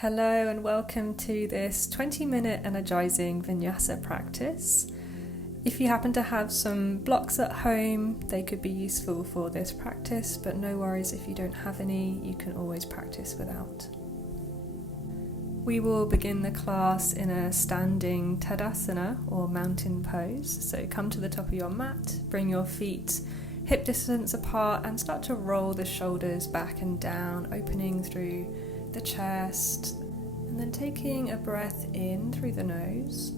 Hello and welcome to this 20-minute energizing vinyasa practice. If you happen to have some blocks at home, they could be useful for this practice, but no worries if you don't have any, you can always practice without. We will begin the class in a standing tadasana or mountain pose. So come to the top of your mat, bring your feet hip distance apart and start to roll the shoulders back and down, opening through the chest, and then taking a breath in through the nose,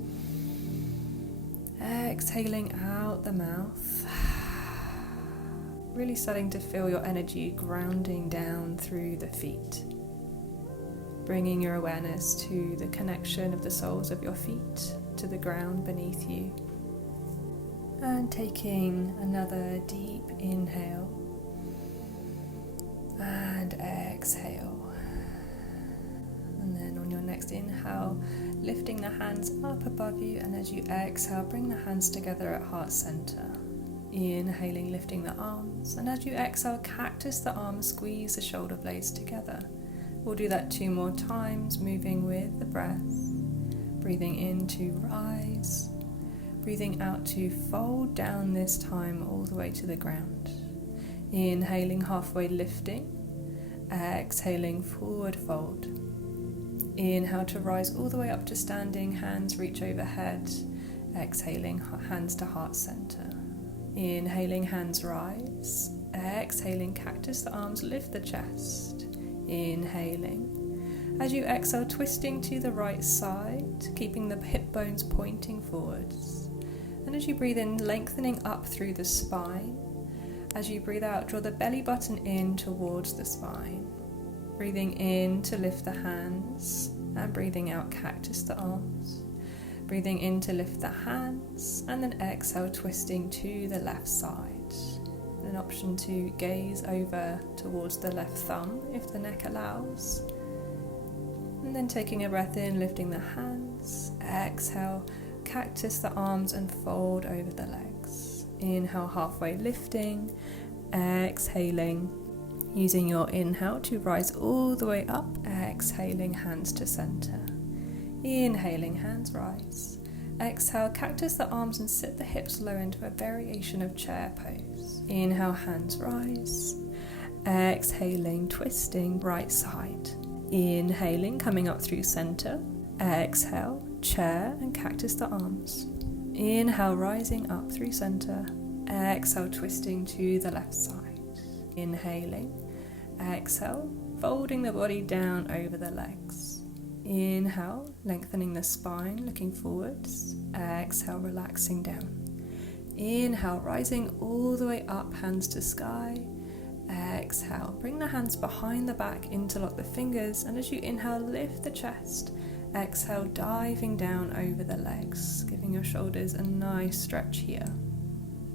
exhaling out the mouth, really starting to feel your energy grounding down through the feet, bringing your awareness to the connection of the soles of your feet to the ground beneath you, and taking another deep inhale and exhale. And then on your next inhale, lifting the hands up above you, and as you exhale, bring the hands together at heart center. Inhaling, lifting the arms, and as you exhale, cactus the arms, squeeze the shoulder blades together. We'll do that 2 more times, moving with the breath. Breathing in to rise, breathing out to fold down, this time all the way to the ground. Inhaling, halfway lifting, exhaling, forward fold. Inhale to rise all the way up to standing, hands reach overhead. Exhaling, hands to heart center. Inhaling, hands rise. Exhaling, cactus the arms, lift the chest. Inhaling. As you exhale, twisting to the right side, keeping the hip bones pointing forwards. And as you breathe in, lengthening up through the spine. As you breathe out, draw the belly button in towards the spine. Breathing in to lift the hands, and breathing out, cactus the arms. Breathing in to lift the hands, and then exhale, twisting to the left side. An option to gaze over towards the left thumb if the neck allows. And then taking a breath in, lifting the hands. Exhale, cactus the arms and fold over the legs. Inhale, halfway lifting. Exhaling. Using your inhale to rise all the way up, exhaling, hands to center. Inhaling, hands rise. Exhale, cactus the arms and sit the hips low into a variation of chair pose. Inhale, hands rise. Exhaling, twisting, right side. Inhaling, coming up through center. Exhale, chair and cactus the arms. Inhale, rising up through center. Exhale, twisting to the left side. Inhaling, exhale, folding the body down over the legs. Inhale, lengthening the spine, looking forwards. Exhale, relaxing down. Inhale, rising all the way up, hands to sky. Exhale, bring the hands behind the back, interlock the fingers, and as you inhale, lift the chest. Exhale, diving down over the legs, giving your shoulders a nice stretch here.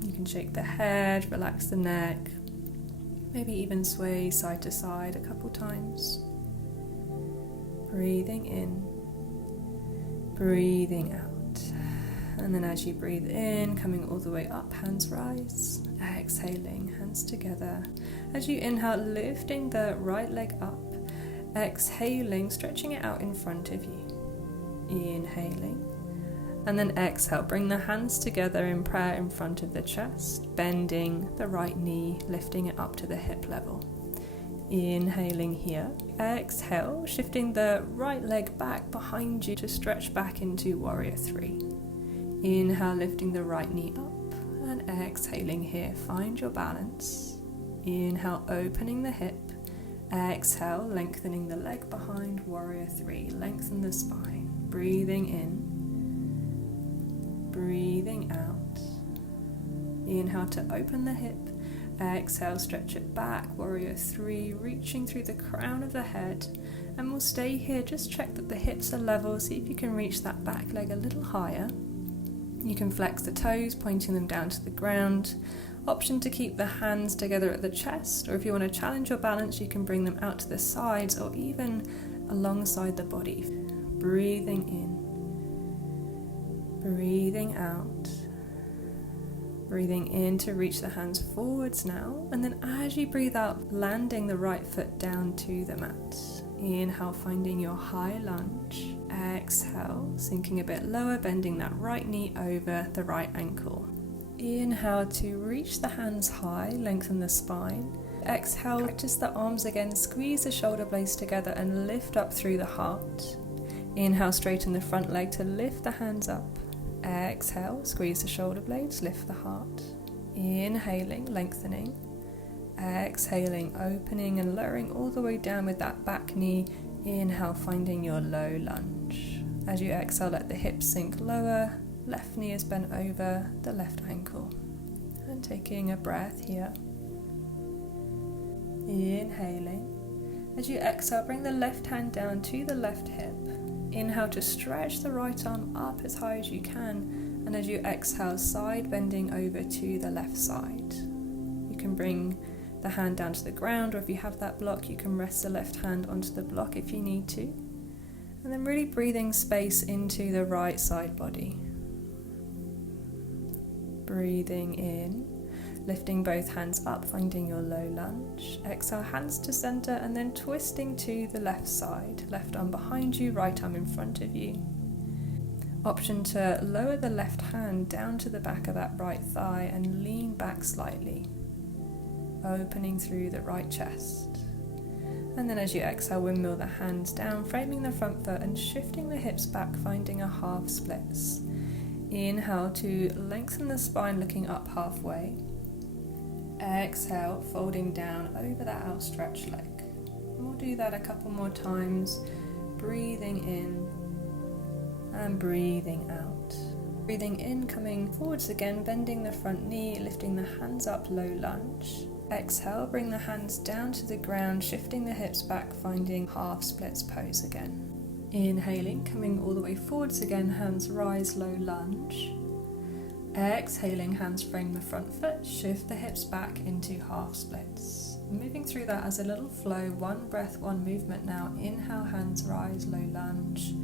You can shake the head, relax the neck. Maybe even sway side to side a couple times. Breathing in, breathing out. And then as you breathe in, coming all the way up, hands rise. Exhaling, hands together. As you inhale, lifting the right leg up. Exhaling, stretching it out in front of you. Inhaling. And then exhale, bring the hands together in prayer in front of the chest, bending the right knee, lifting it up to the hip level. Inhaling here. Exhale, shifting the right leg back behind you to stretch back into warrior 3. Inhale, lifting the right knee up, and exhaling here, find your balance. Inhale, opening the hip. Exhale, lengthening the leg behind, warrior 3, lengthen the spine. Breathing in. Breathing out. Inhale to open the hip. Exhale, stretch it back, warrior 3, reaching through the crown of the head. And we'll stay here, just check that the hips are level, see if you can reach that back leg a little higher. You can flex the toes, pointing them down to the ground. Option to keep the hands together at the chest, or if you want to challenge your balance, you can bring them out to the sides or even alongside the body. Breathing in. Breathing out. Breathing in to reach the hands forwards now, and then as you breathe out, landing the right foot down to the mat. Inhale, finding your high lunge. Exhale, sinking a bit lower, bending that right knee over the right ankle. Inhale to reach the hands high, lengthen the spine. Exhale, practice the arms again, squeeze the shoulder blades together and lift up through the heart. Inhale, straighten the front leg to lift the hands up. Exhale, squeeze the shoulder blades, lift the heart. Inhaling, lengthening. Exhaling, opening and lowering all the way down with that back knee. Inhale, finding your low lunge. As you exhale, let the hips sink lower. Left knee is bent over the left ankle. And taking a breath here. Inhaling. As you exhale, bring the left hand down to the left hip. Inhale to stretch the right arm up as high as you can. And as you exhale, side bending over to the left side. You can bring the hand down to the ground, or if you have that block, you can rest the left hand onto the block if you need to. And then really breathing space into the right side body. Breathing in, lifting both hands up, finding your low lunge. Exhale, hands to center, and then twisting to the left side. Left arm behind you, right arm in front of you. Option to lower the left hand down to the back of that right thigh and lean back slightly, opening through the right chest. And then as you exhale, windmill the hands down, framing the front foot and shifting the hips back, finding a half splits. Inhale to lengthen the spine, looking up halfway. Exhale, folding down over that outstretched leg. And we'll do that a couple more times, breathing in and breathing out. Breathing in, coming forwards again, bending the front knee, lifting the hands up, low lunge. Exhale, bring the hands down to the ground, shifting the hips back, finding half splits pose again. Inhaling, coming all the way forwards again, hands rise, low lunge. Exhaling, hands frame the front foot, shift the hips back into half splits. Moving through that as a little flow, one breath, one movement now. Inhale, hands rise, low lunge.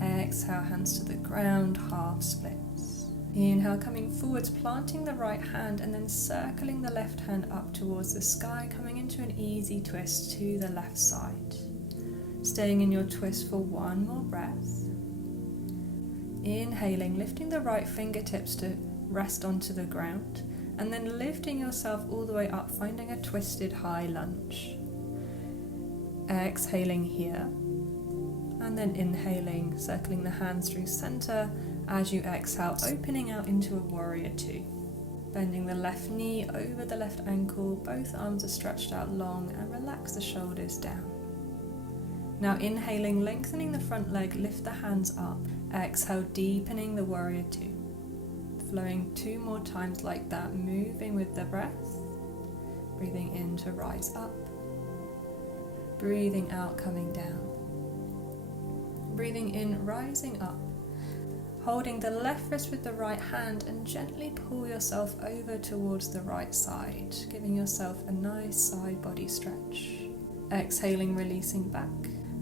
Exhale, hands to the ground, half splits. Inhale, coming forwards, planting the right hand and then circling the left hand up towards the sky, coming into an easy twist to the left side. Staying in your twist for one more breath. Inhaling, lifting the right fingertips to rest onto the ground, and then lifting yourself all the way up, finding a twisted high lunge. Exhaling here, and then inhaling, circling the hands through center. As you exhale, opening out into a warrior two. Bending the left knee over the left ankle, both arms are stretched out long, and relax the shoulders down. Now inhaling, lengthening the front leg, lift the hands up. Exhale, deepening the warrior two. Flowing two more times like that, moving with the breath. Breathing in to rise up. Breathing out, coming down. Breathing in, rising up. Holding the left wrist with the right hand and gently pull yourself over towards the right side, giving yourself a nice side body stretch. Exhaling, releasing back.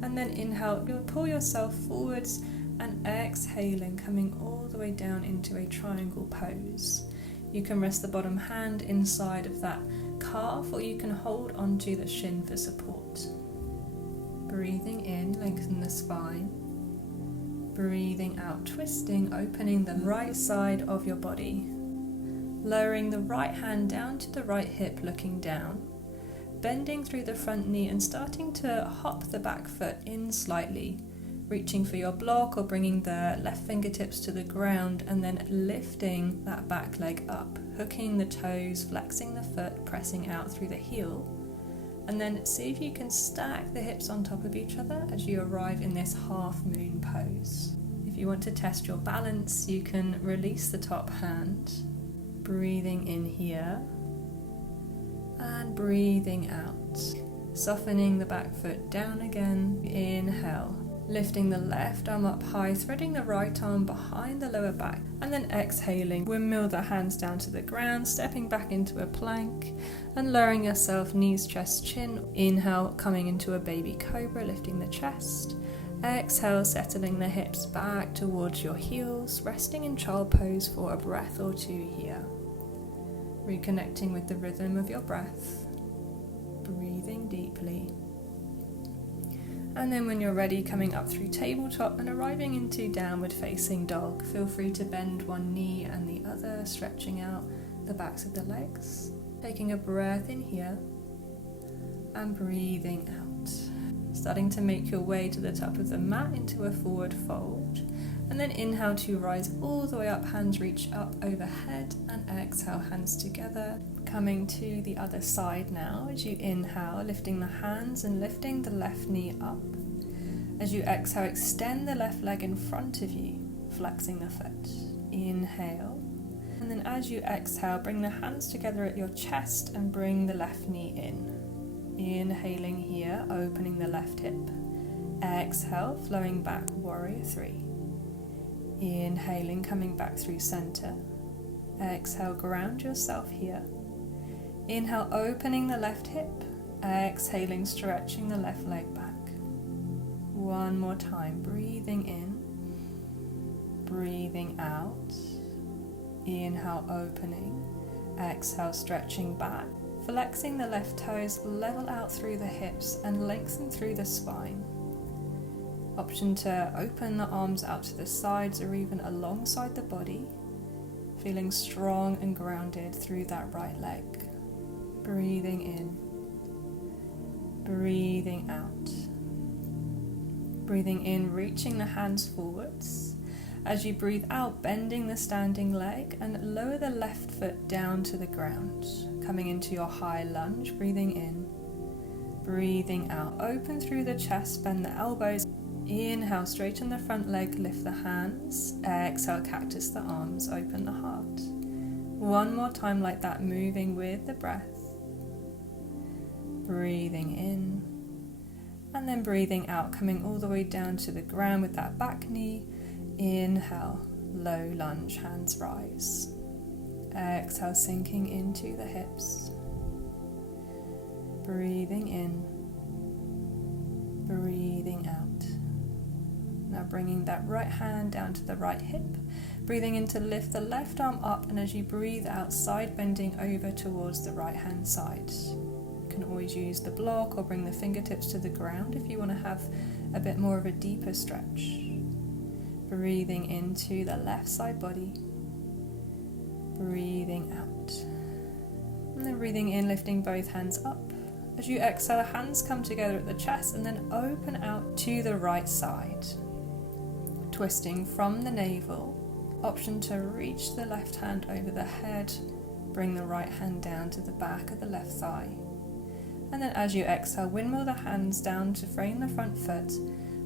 And then inhale, you'll pull yourself forwards, and exhaling, coming all the way down into a triangle pose. You can rest the bottom hand inside of that calf, or you can hold onto the shin for support. Breathing in, lengthen the spine. Breathing out, twisting, opening the right side of your body. Lowering the right hand down to the right hip, looking down. Bending through the front knee and starting to hop the back foot in slightly, reaching for your block or bringing the left fingertips to the ground, and then lifting that back leg up, hooking the toes, flexing the foot, pressing out through the heel. And then see if you can stack the hips on top of each other as you arrive in this half moon pose. If you want to test your balance, you can release the top hand, breathing in here, and breathing out, softening the back foot down again. Inhale, lifting the left arm up high, threading the right arm behind the lower back, and then exhaling, windmill the hands down to the ground, stepping back into a plank and lowering yourself, knees, chest, chin. Inhale, coming into a baby cobra, lifting the chest. Exhale, settling the hips back towards your heels, resting in child pose for a breath or two here. Reconnecting with the rhythm of your breath, breathing deeply. And then when you're ready, coming up through tabletop and arriving into downward facing dog. Feel free to bend one knee and the other, stretching out the backs of the legs. Taking a breath in here and breathing out. Starting to make your way to the top of the mat into a forward fold. And then inhale to rise all the way up, hands reach up overhead, and exhale, hands together. Coming to the other side now. As you inhale, lifting the hands and lifting the left knee up. As you exhale, extend the left leg in front of you, flexing the foot. Inhale. And then as you exhale, bring the hands together at your chest and bring the left knee in. Inhaling here, opening the left hip. Exhale, flowing back, warrior three. Inhaling, coming back through center. Exhale, ground yourself here. Inhale, opening the left hip. Exhaling, stretching the left leg back. One more time, breathing in, breathing out. Inhale, opening. Exhale, stretching back. Flexing the left toes, level out through the hips and lengthen through the spine. Option to open the arms out to the sides or even alongside the body. Feeling strong and grounded through that right leg. Breathing in, breathing out. Breathing in, reaching the hands forwards. As you breathe out, bending the standing leg and lower the left foot down to the ground. Coming into your high lunge, breathing in, breathing out. Open through the chest, bend the elbows. Inhale, straighten the front leg, lift the hands. Exhale, cactus the arms, open the heart. One more time like that, moving with the breath. Breathing in, and then breathing out, coming all the way down to the ground with that back knee. Inhale, low lunge, hands rise. Exhale, sinking into the hips. Breathing in, breathing out. Now bringing that right hand down to the right hip. Breathing in to lift the left arm up, and as you breathe out, side bending over towards the right hand side. You can always use the block or bring the fingertips to the ground if you want to have a bit more of a deeper stretch. Breathing into the left side body. Breathing out. And then breathing in, lifting both hands up. As you exhale, hands come together at the chest and then open out to the right side. Twisting from the navel. Option to reach the left hand over the head. Bring the right hand down to the back of the left thigh. And then as you exhale, windmill the hands down to frame the front foot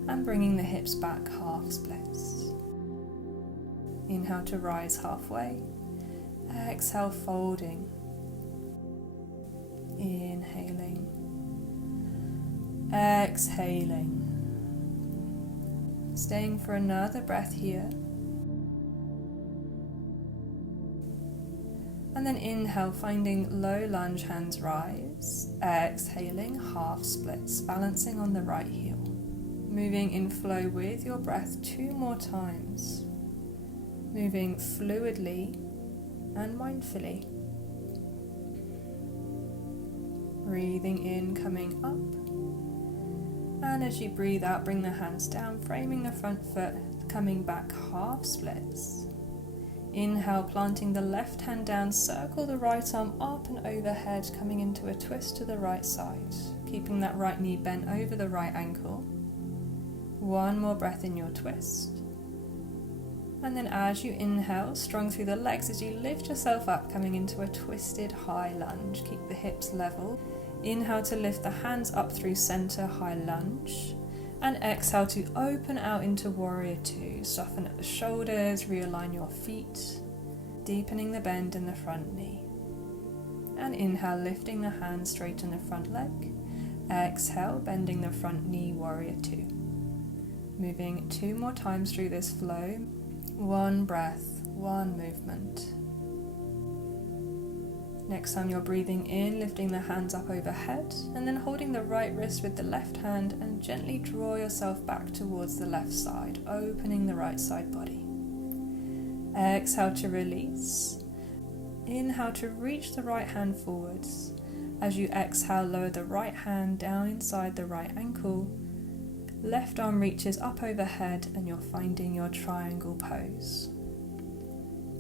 and bringing the hips back, half splits. Inhale to rise halfway. Exhale, folding. Inhaling. Exhaling. Staying for another breath here. And then inhale, finding low lunge, hands rise. Exhaling, half splits, balancing on the right heel. Moving in flow with your breath 2 more times. Moving fluidly and mindfully. Breathing in, coming up. And as you breathe out, bring the hands down, framing the front foot, coming back, half splits. Inhale, planting the left hand down, circle the right arm up and overhead, coming into a twist to the right side. Keeping that right knee bent over the right ankle. One more breath in your twist. And then as you inhale, strong through the legs as you lift yourself up, coming into a twisted high lunge. Keep the hips level. Inhale to lift the hands up through center, high lunge. And exhale to open out into warrior two. Soften at the shoulders, realign your feet, deepening the bend in the front knee. And inhale, lifting the hands, straighten the front leg. Exhale, bending the front knee, warrior two. Moving 2 more times through this flow. 1 breath, 1 movement. Next time you're breathing in, lifting the hands up overhead and then holding the right wrist with the left hand and gently draw yourself back towards the left side, opening the right side body. Exhale to release. Inhale to reach the right hand forwards. As you exhale, lower the right hand down inside the right ankle Left arm reaches up overhead and you're finding your triangle pose.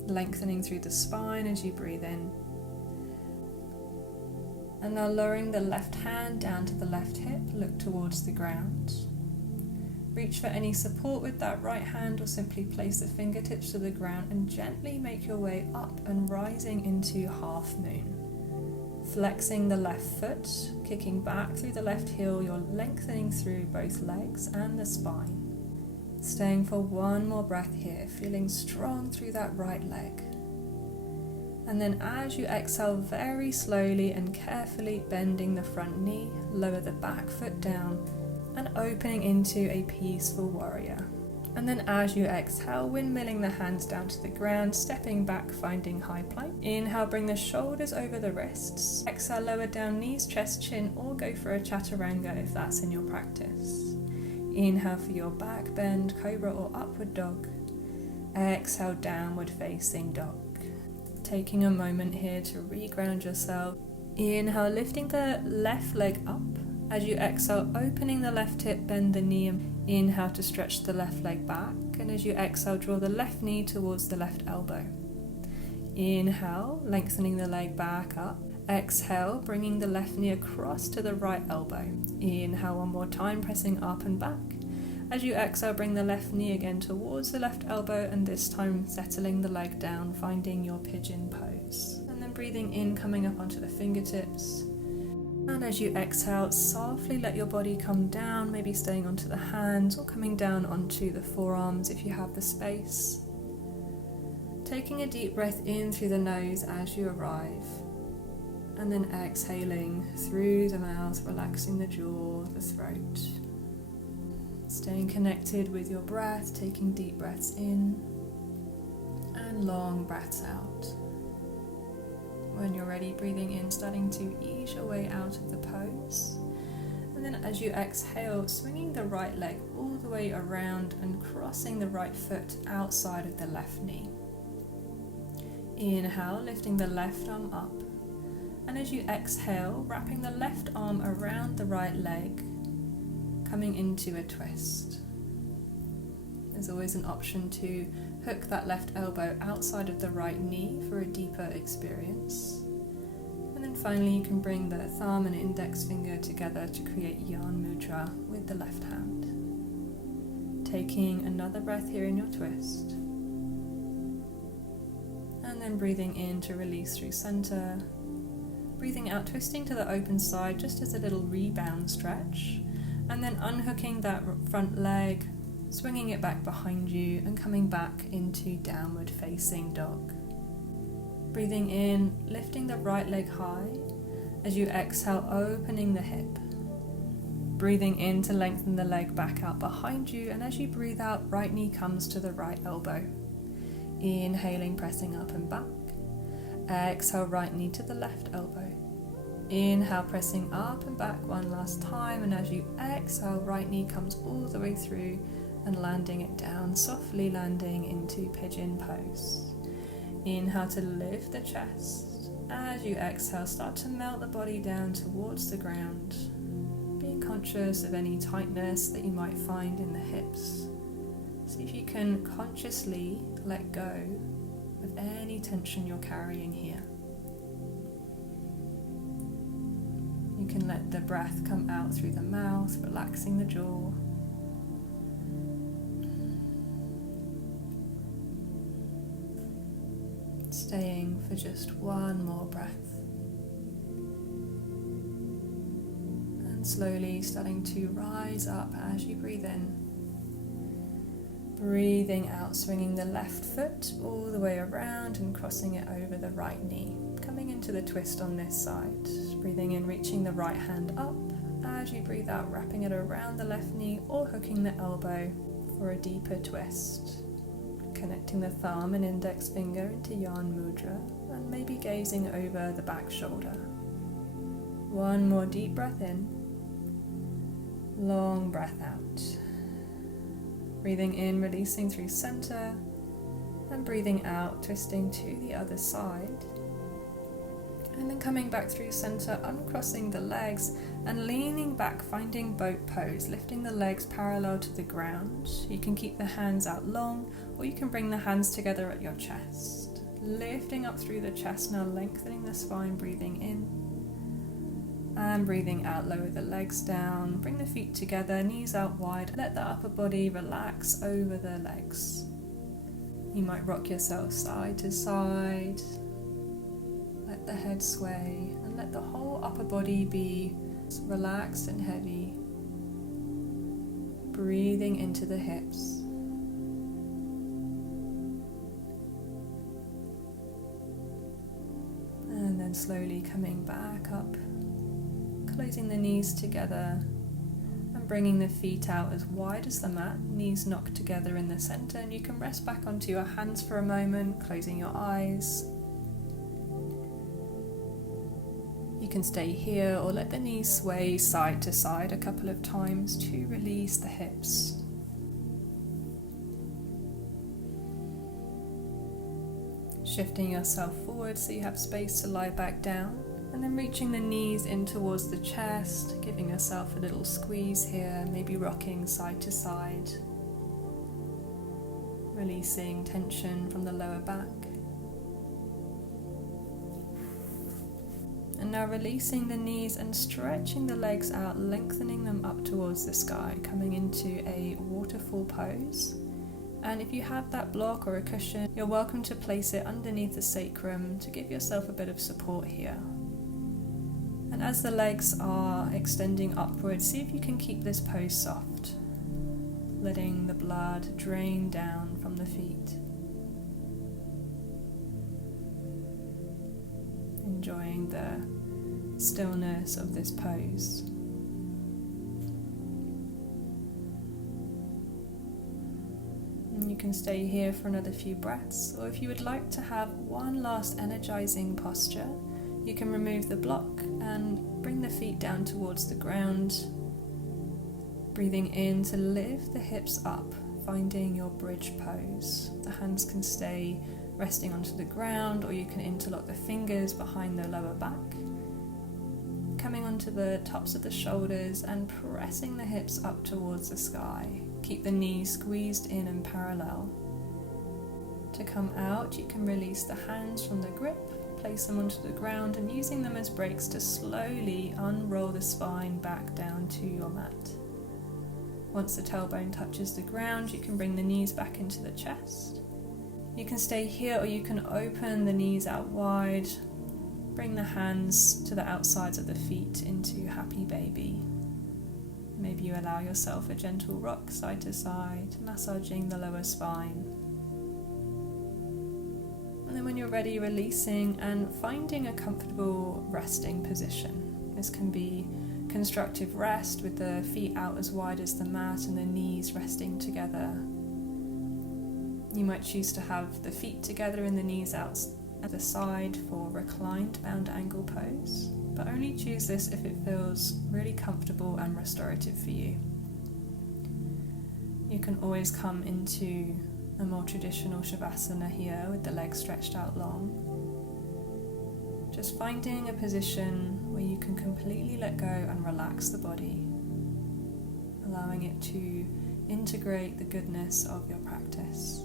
Lengthening through the spine as you breathe in. And now lowering the left hand down to the left hip, look towards the ground. Reach for any support with that right hand or simply place the fingertips to the ground and gently make your way up and rising into half moon. Flexing the left foot, kicking back through the left heel, you're lengthening through both legs and the spine. Staying for one more breath here, feeling strong through that right leg. And then as you exhale, very slowly and carefully bending the front knee, lower the back foot down and opening into a peaceful warrior. And then as you exhale, windmilling the hands down to the ground, stepping back, finding high plank. Inhale, bring the shoulders over the wrists. Exhale, lower down knees, chest, chin, or go for a chaturanga if that's in your practice. Inhale for your back bend, cobra or upward dog. Exhale, downward facing dog. Taking a moment here to reground yourself. Inhale, lifting the left leg up. As you exhale, opening the left hip, bend the knee. Inhale to stretch the left leg back. And as you exhale, draw the left knee towards the left elbow. Inhale, lengthening the leg back up. Exhale, bringing the left knee across to the right elbow. Inhale one more time, pressing up and back. As you exhale, bring the left knee again towards the left elbow, and this time settling the leg down, finding your pigeon pose. And then breathing in, coming up onto the fingertips. And as you exhale, softly let your body come down, maybe staying onto the hands or coming down onto the forearms if you have the space. Taking a deep breath in through the nose as you arrive. And then exhaling through the mouth, relaxing the jaw, the throat. Staying connected with your breath, taking deep breaths in and long breaths out. When you're ready, breathing in, starting to ease your way out of the pose. And then as you exhale, swinging the right leg all the way around and crossing the right foot outside of the left knee. Inhale, lifting the left arm up. And as you exhale, wrapping the left arm around the right leg, coming into a twist. There's always an option to hook that left elbow outside of the right knee for a deeper experience. And then finally you can bring the thumb and index finger together to create Yan Mudra with the left hand. Taking another breath here in your twist. And then breathing in to release through center. Breathing out, twisting to the open side just as a little rebound stretch. And then unhooking that front leg, swinging it back behind you and coming back into downward facing dog. Breathing in, lifting the right leg high. As you exhale, opening the hip. Breathing in to lengthen the leg back out behind you, and as you breathe out, right knee comes to the right elbow. Inhaling, pressing up and back. Exhale, right knee to the left elbow. Inhale, pressing up and back one last time, and as you exhale, right knee comes all the way through and landing it down, softly landing into pigeon pose. Inhale to lift the chest. As you exhale, start to melt the body down towards the ground, being conscious of any tightness that you might find in the hips. See if you can consciously let go of any tension you're carrying here. You can let the breath come out through the mouth, relaxing the jaw. Staying for just one more breath. And slowly starting to rise up as you breathe in. Breathing out, swinging the left foot all the way around and crossing it over the right knee. Coming into the twist on this side. Breathing in, reaching the right hand up. As you breathe out, wrapping it around the left knee or hooking the elbow for a deeper twist. Connecting the thumb and index finger into Yan Mudra and maybe gazing over the back shoulder. One more deep breath in. Long breath out. Breathing in, releasing through center, and breathing out, twisting to the other side. And then coming back through center, uncrossing the legs and leaning back, finding boat pose, lifting the legs parallel to the ground. You can keep the hands out long, or you can bring the hands together at your chest. Lifting up through the chest, now lengthening the spine, breathing in. And breathing out, lower the legs down, bring the feet together, knees out wide, let the upper body relax over the legs. You might rock yourself side to side, let the head sway, and let the whole upper body be relaxed and heavy. Breathing into the hips. And then slowly coming back up, closing the knees together and bringing the feet out as wide as the mat, knees knocked together in the center, and you can rest back onto your hands for a moment, closing your eyes. You can stay here or let the knees sway side to side a couple of times to release the hips. Shifting yourself forward so you have space to lie back down. And then reaching the knees in towards the chest, giving yourself a little squeeze here, maybe rocking side to side. Releasing tension from the lower back. And now releasing the knees and stretching the legs out, lengthening them up towards the sky, coming into a waterfall pose. And if you have that block or a cushion, you're welcome to place it underneath the sacrum to give yourself a bit of support here. And as the legs are extending upwards, see if you can keep this pose soft, letting the blood drain down from the feet. Enjoying the stillness of this pose. And you can stay here for another few breaths, or if you would like to have one last energizing posture, you can remove the block and bring the feet down towards the ground, breathing in to lift the hips up, finding your bridge pose. The hands can stay resting onto the ground, or you can interlock the fingers behind the lower back, coming onto the tops of the shoulders and pressing the hips up towards the sky. Keep the knees squeezed in and parallel. To come out, you can release the hands from the grip, place them onto the ground, and using them as brakes to slowly unroll the spine back down to your mat. Once the tailbone touches the ground, you can bring the knees back into the chest. You can stay here, or you can open the knees out wide, bring the hands to the outsides of the feet into happy baby. Maybe you allow yourself a gentle rock side to side, massaging the lower spine. And then when you're ready, releasing and finding a comfortable resting position. This can be constructive rest with the feet out as wide as the mat and the knees resting together. You might choose to have the feet together and the knees out at the side for reclined bound angle pose, but only choose this if it feels really comfortable and restorative for you. You can always come into a more traditional shavasana here with the legs stretched out long. Just finding a position where you can completely let go and relax the body, allowing it to integrate the goodness of your practice.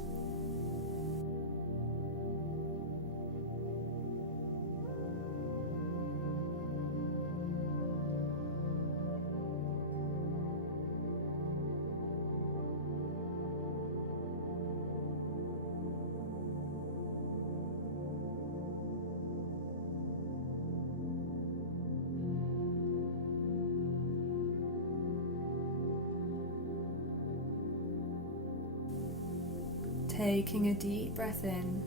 Taking a deep breath in,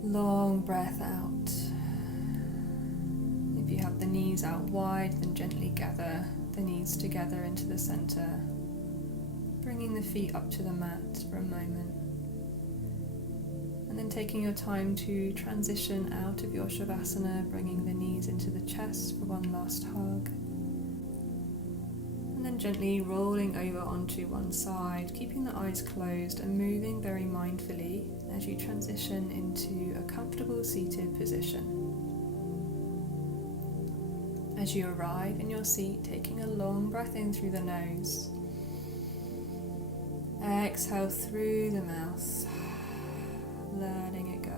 long breath out. If you have the knees out wide, then gently gather the knees together into the center, bringing the feet up to the mat for a moment. And then taking your time to transition out of your shavasana, bringing the knees into the chest for one last hug. And then then gently rolling over onto one side, keeping the eyes closed and moving very mindfully as you transition into a comfortable seated position. As you arrive in your seat, taking a long breath in through the nose. Exhale through the mouth, letting it go.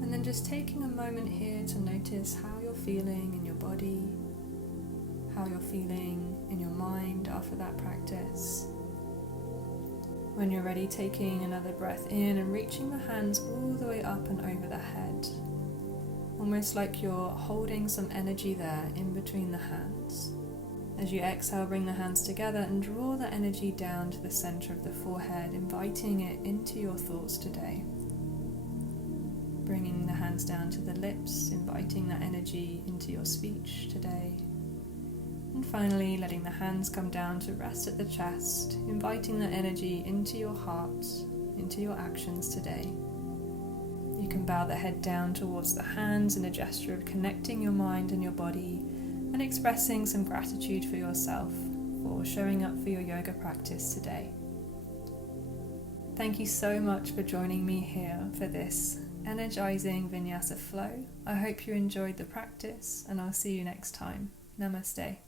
And then just taking a moment here to notice how you're feeling in your body, how you're feeling in your mind after that practice. When you're ready, taking another breath in and reaching the hands all the way up and over the head. Almost like you're holding some energy there in between the hands. As you exhale, bring the hands together and draw the energy down to the center of the forehead, inviting it into your thoughts today. Bringing the hands down to the lips, inviting that energy into your speech today. And finally, letting the hands come down to rest at the chest, inviting that energy into your heart, into your actions today. You can bow the head down towards the hands in a gesture of connecting your mind and your body and expressing some gratitude for yourself for showing up for your yoga practice today. Thank you so much for joining me here for this energizing vinyasa flow. I hope you enjoyed the practice, and I'll see you next time. Namaste.